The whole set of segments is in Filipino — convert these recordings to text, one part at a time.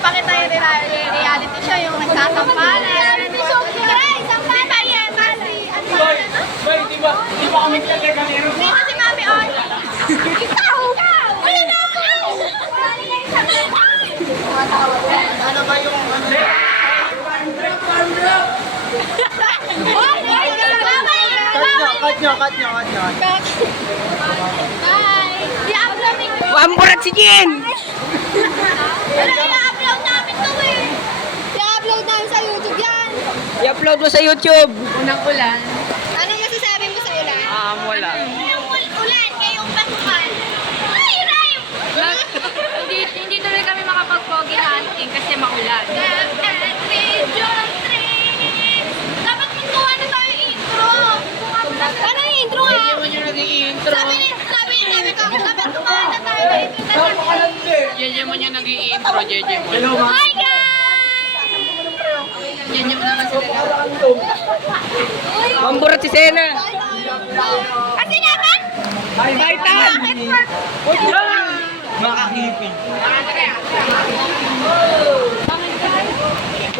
Papakita yung reality show, yung nagsasampalan. Reality show, guys! Sampalan! Di ba kami talaga kanino? Dito si Mami On. Ikaw! Wala na ako! Ano ba yung Cut nyo. Bye! I-upload ninyo. Wamburat si Jen! Wala, i-upload namin to eh. I-upload namin sa YouTube yan. I-upload mo sa YouTube. Unang ulan. Ano masasabi mo sa ulan? Wala. Unang ulan, ngayong pasukan. Ay, rhyme! Hindi tuloy kami makapag-pogi hunting kasi maulan. Dapat magkuha na tayo intro. Ano yung intro nga? Hindi mo nyo naging intro? Sabi ko, dapat kumain na tayo na intro. Jeje mo niya nag-i-intro, Jeje mo. Hello, ma. Hi guys! Jeje mo naman sila. Wamburat si Sena. Kasi naman! Titan! Makakipig.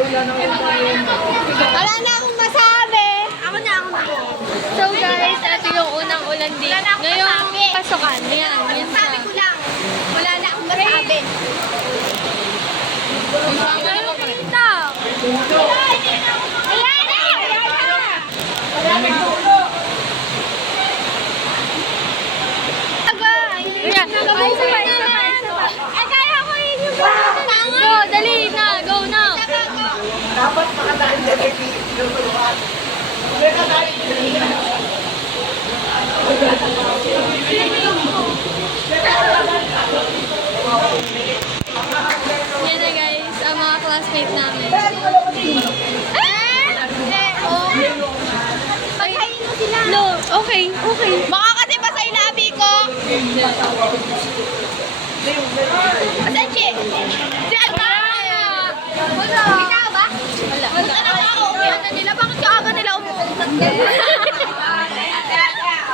Wala na akong masabi. Ako na. So guys, ito yung unang ulan din. Ngayong pasukan. Yan Sabi ko lang. Wala na akong masabi. Go, dali na. Go na. Dapat makadaan sa video. Yan na guys, ang mga classmates namin. Pagkain mo sila. No, okay. Baka kasi pa sa ilabi ko. Asan si? Si Alma? Wala. Ikaw ba? Wala. Wala na ako. Umihan na nila. Bakit kaaga nila umuwi?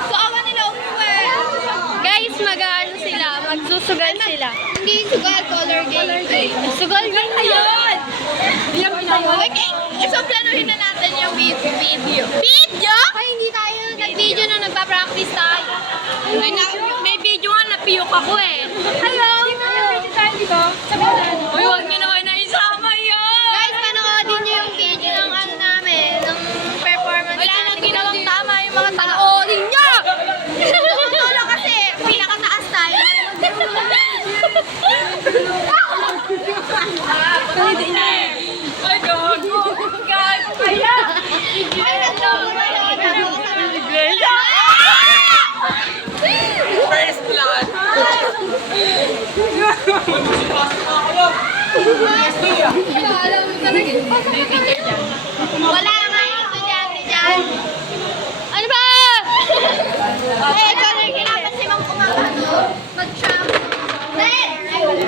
Kaaga nila umuwi. Guys, mag-ano sila, magsusugal sila. Hindi sugal. Color game. Sugal din ayun! Okay. So, planuhin na natin yung video. Video? Ay, hindi tayo nag-video nung nagpa-practice tayo. May video nga, napiyok ako eh. Hello! Uy, huwag niyo naman na isama yun! Guys, panoodin niyo yung video ng ano namin, ng performance Wala namin. nang ginawang tama yung mga tao. Panoodin niyo! Tulo kasi, pinakataas tayo. Ay, God! God! Kaya! Ay, hello! First blood. Wala nga yung estudyante dyan. Ano ba? Eh, color kailangan si Mang kumakaano. Mag-trump.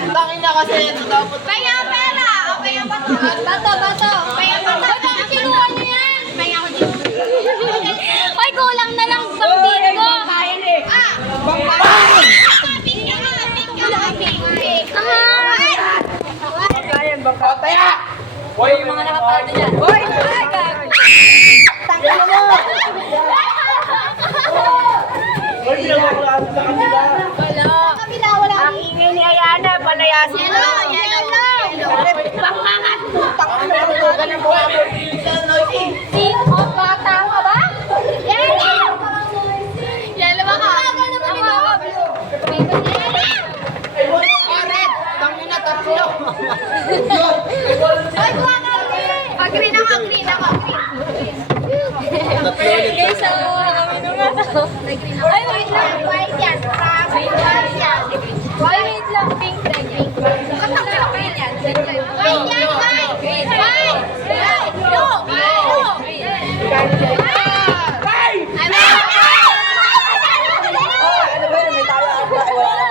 Tangin na kasi ito dapat. Paya ang pera! O, paya ang bato. Bato. Paya ang bato. Bato, kinuha niyo yan. Paya ako dito. Ay, kulang na lang pang bingo. Ah! Pink ka nga, pink. Taya! Hoy, yung mga nakapaldo dyan. Hoy! Tangin mo! Hoy, pinagpapalaan sa kanila. Kabila, wala. Ang ingay ni Ayana, palayasin mo. Yellow. Pangangat! Sino? Bata ka ba? Yellow! Yellow ba ka? Tangin na tatlo. Ay, kuha ka ulit. Green ako. Guys, so, kami nung nasa. Ay, wait lang. White yan. White yan. Wait lang, pink na yan. White yan. White. No.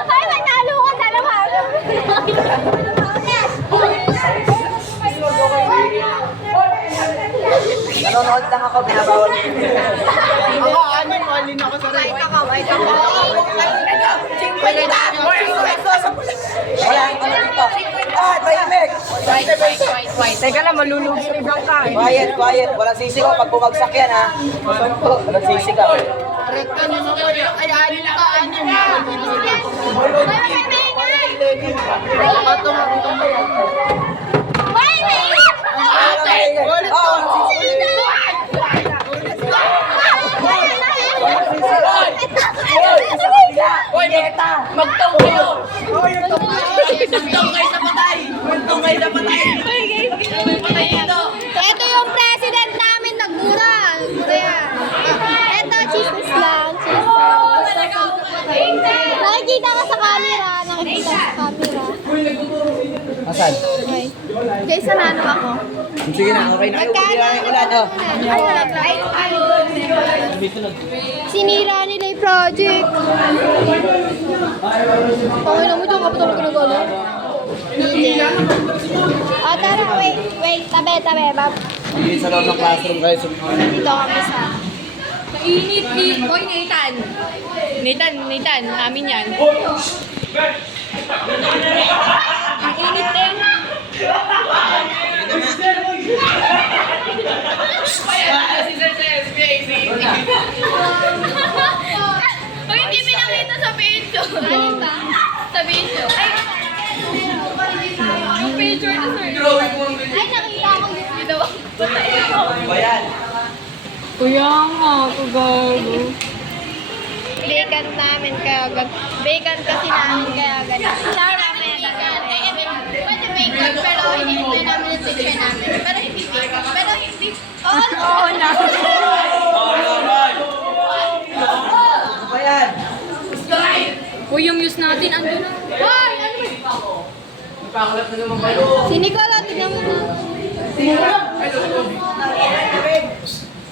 Ay, manalo ka dalawa. Nanonood lang ako, binabawal. Ako, anin, malin ako sa rin. White ako. Wala, ano dito? Ah, tahimik! Teka lang, malulugi rin ka. Quiet, quiet. Walang sisigaw pag bumagsak yan, ha? Walang sisigaw. Hoy, magtong kayo! Magtong kayo sa patay! Magtong kayo sa patay! Ito yung president namin, nagmura. Nagmura yan. Ito, chismis lang. Nakikita ka sa camera. Nakikita ka sa camera. Asan? Okay. Guys, sanano ako? Sige na, okay na. Ulan, oh. Sinira nila yung project. Panginoon mo dyan, kapag talaga nag-ano. O, tara, wait. Tabi, bab. Hindi sa loob ng classroom, guys. Dito kami sa... Kainit ni... Hoy, Nathan! Nathan, amin yan. Ang init din. Uy, hindi mo nakita sa video. Alin ba? Sa video. Ay, yung picture na sir. Ay, nakita ko yung video. Bayan. Kuya nga, kagago. Vacant namin kaya vacant kasi namin kaya ganyan. Sorry, pwede vacant pero hinihintay namin yung teacher namin. Pero hindi vacant. Pero hindi... Oo na. Bayan. Uy, yung news natin, andun na. Hoy! Ano ba? Si Nicola, tignan mo na.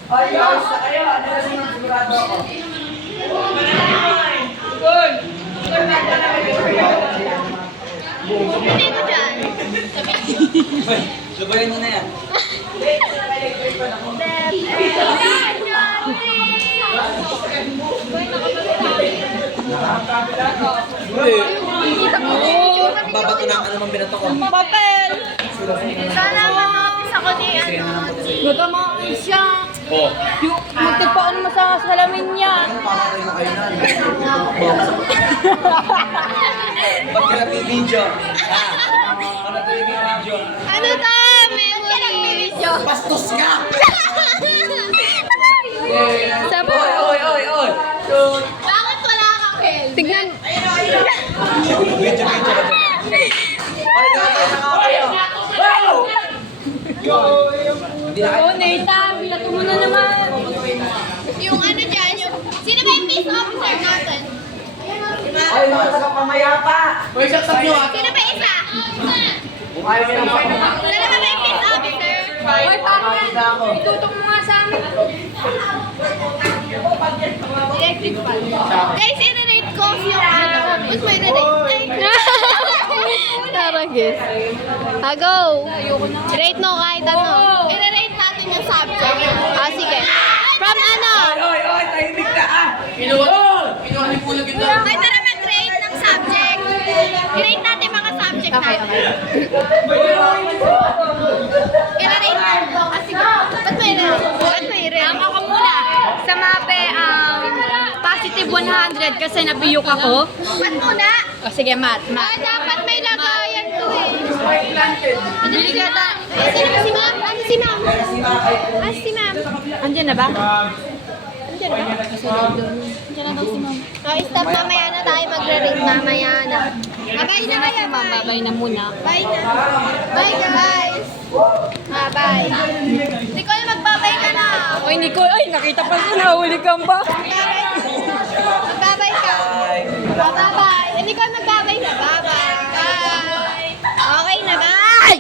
Ay, ayos na kayo. Ano na sigurado ako? Hindi mo dyan. Sabayin mo na yan. Babato na ano mang binato ko. Papel! Sana manotis ako ni ano. Natamaan siya. Oh. Yung magtagpaan mo sa salamin niya. Pakakain na kayo na. Ba't ka nag-video? Ba't nag-video? Ano to? Memory. Bastos ka! Sabi. Oy! Bakit wala kang helmet? Tignan. Video ka dyan. Ay, nakakayo. Wow! Oh, Nathan, bilato mo na naman. Yung ano dyan, yung... Sino ba yung peace officer natin? Ay, mga tagapamayapa! Hoy, saksak nyo ah! Sino ba isa? Kung ayaw nyo lang Sino ba yung peace officer? Hoy, Bakit na ako? itutok mo nga sa amin. Electric fan. Guys, i-rate ko yung ano. Ba't may rate? Tara, guys. Go! Rate mo kahit ano. I-rate natin yung subject. Ah, sige. From ano? Oy! Tahimik ka ah! Kinuha ni Pulag ito. Ay, tara mag-rate ng subject. I-rate natin mga subject natin. I-rate natin. Ah, sige. Ba't may rate? Ako muna. Sa MAPE, positive 100 kasi nabiyok ako. Ba't muna? O sige, math. Ah, dapat may lagayan to eh. Bili ka na. Ah, sino ba si ma'am? Ano si ma'am? Ah, si ma'am. Andiyan na ba? Andiyan na ba? Andiyan na daw si ma'am. Oh, stop, mamaya na tayo magre-rate mamaya na. Bye na kayo, bye. Babay na muna. Bye na. Bye guys. Ah, bye. Nicole, magbabay ka na. Oy, Nicole, ay, nakita pa siya, nahuli ka ba? Magbabay ka. Ay, Bye-bye.